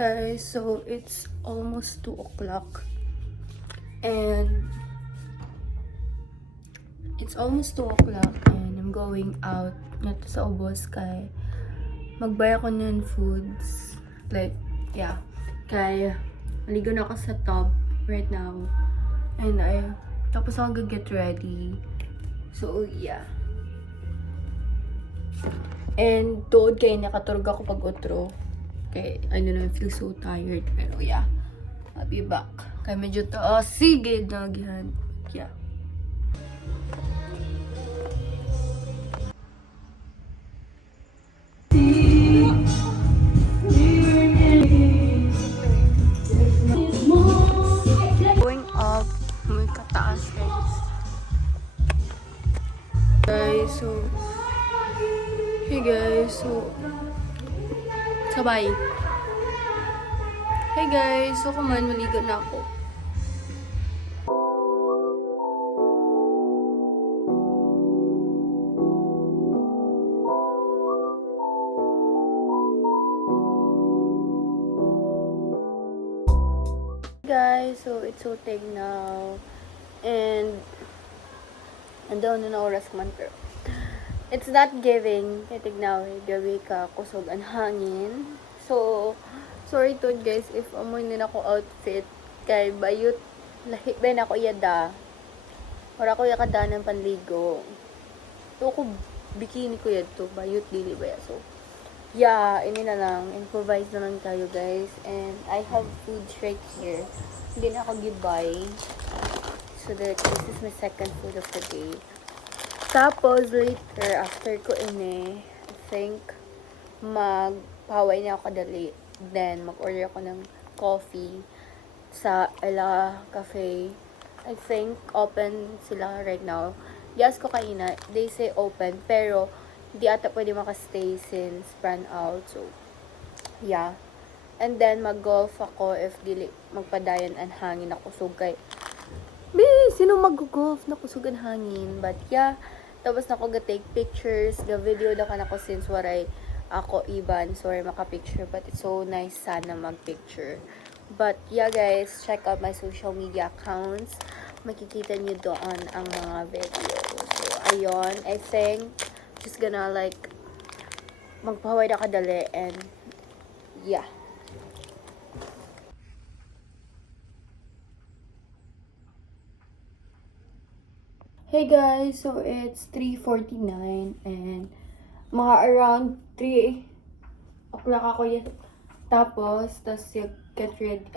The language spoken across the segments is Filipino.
guys, so it's almost 2 o'clock and I'm going out nato sa ubos kay magbaya ko ng foods, like yeah, kay naligo na ako sa tub right now and tapos ako get ready, so yeah. And tuod kay nakaturog ako pag utro. Okay, I don't know, I feel so tired. Pero yeah, I'll be back. Kaya medyo to, sige, nagihan. Yeah. Going up, may kataas guys. Hey guys, so sabay. Hey guys, so kumain, maligo na ako. Guys, so it's so take now and andaw na oras man pero it's not giving. Titignaw, gabi ka kusog ang hangin. So, sorry to guys if amoy din ako outfit. Kay bayot, lahi ba na ako iyada. Wala ko yakada ng panligo. So, ako bikini ko yad to. Bayot dili ba ya. So, yeah, ini na lang. Improvise na lang tayo guys. And I have food right here. Hindi na ako goodbye. So, that this is my second food of the day. Tapos, later, after ko I think, magpaway na ako kadali. Then, mag-order ako ng coffee sa Ella Cafe. I think, open sila right now. Yes ko kanina, they say open, pero, di ata pwede makastay since brand out. So, yeah. And then, mag-golf ako if dili magpadayan ang hangin ako. So, sino mag-golf na kusugan hangin? But yeah, tapos na ako ga-take pictures, ga-video na ako since waray ako iban, sorry maka-picture, but it's so nice sana mag-picture. But yeah guys, check out my social media accounts. Makikita nyo doon ang mga videos. So ayun, I think just gonna like magpahaway na kadali and yeah. Hey guys, so it's 3:49 and mga around 3 o'clock ako yan. Tapos get ready,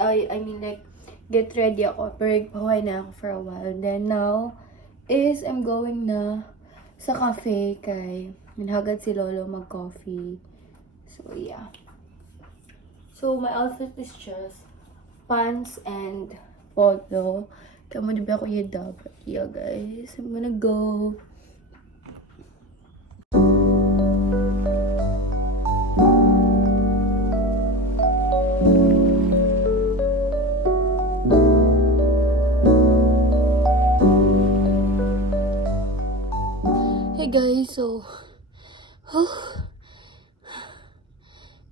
get ready ako. Pero nagpahuay na ako for a while. Then now is I'm going na sa cafe kay minhagad si Lolo mag-coffee. So yeah. So my outfit is just pants and polo. Kaya mo diba ako yung dapat. Yeah guys, I'm gonna go. Hey guys, so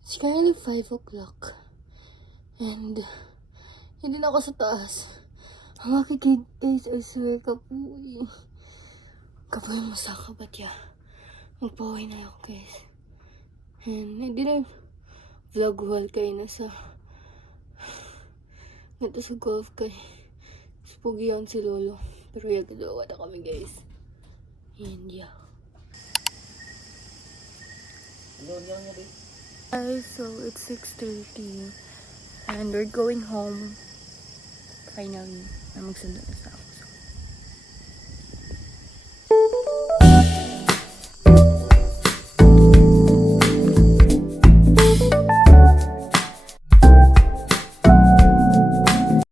it's currently 5 o'clock and hindi na ako sa taas. Ang makikita guys, I swear kapoy masaka, but yeah, magpaway na ako guys. And hindi na vlog haul kayo na sa golf kay spugi yan si Lolo, pero yung dalawa na kami guys. And yeah guys, so it's 6:30 and we're going home finally. Magsundo na sa ako. So,